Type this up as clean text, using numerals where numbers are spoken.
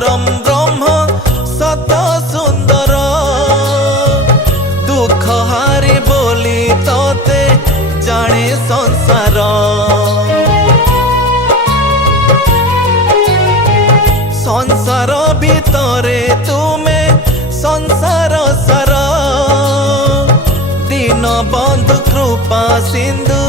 परम ब्रह्म सत सुंदर दुख हारी बोली तोते जाने संसार संसार भितरे तुमे संसार सार दीन बंधु कृपा सिंधु